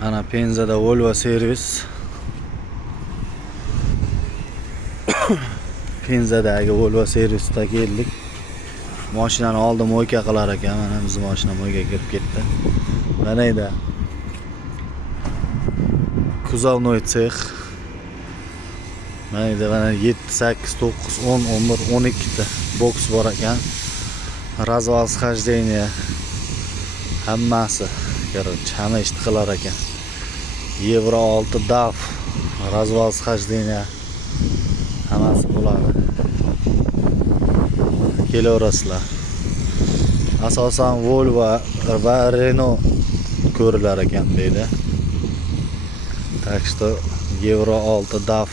Ana Penzada Volvo servis. Penzadagi Volvo servisga keldik. Mashinani oldi mo'yka qilar ekan. Mana biz mashina mo'yka kirib ketdi. Mana edi. Kuzovnoy sex. Mana edi, mana 7, 8, 9, 10, 11, 12 ta boks bor ekan. Razval схождение hammasi, короче, hamma ishni qilar ekan. Euro 6 DAF, razval схождение hammasi bo'ladi. Kelaverasizlar. Asosan Volvo va Renault ko'rilar ekan deydi. Так что Euro 6 DAF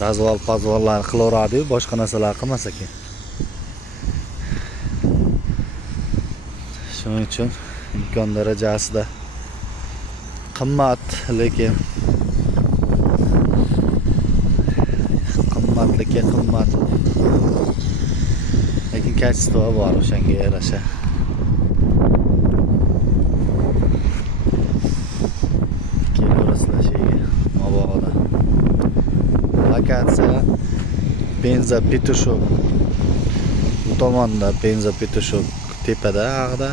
razval pazvallar qilaveradi, boshqa narsalar qilmas ekan. Shuning uchun imkon darajasida qimmat, lekin qimmat. Lekin kачество bor, o'shanga yarasha. Kelaverasizlar sheyga, mabodo. Lokatsiya Penza Petushok. Bu tomonda Penza Petushok tepada haqida.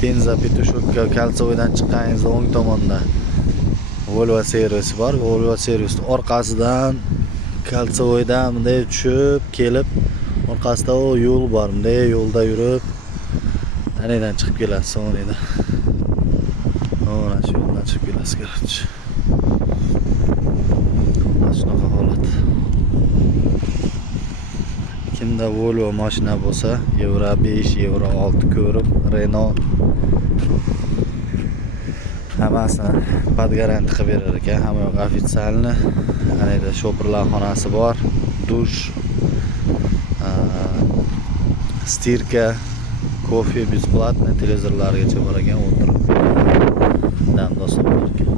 Penza Petushokka Kalsoydan chiqqaningizda o'ng tomonda Volvo servis bor. Volvo servis orqasidan Kalsoydan bunday tushib kelib, orqasida o yo'l bor. Bunday yo'lda yurib, anidan chiqib kelasiz so'nida. Mana shu yo'ldan chiqib kelasiz, короче. Shunaqa holat. Kimda Volvo mashina bo'lsa, Euro 5, Euro 6 ko'rib, Renault hammasini pod garanti qilib berar ekan. Hamma yoq ofitsialni. Ana shoferlar xonasi bor, dush, stirka, kofe besplatno, televizorlargacha bor ekan, o'tirib. Dam do'stlar bor ekan.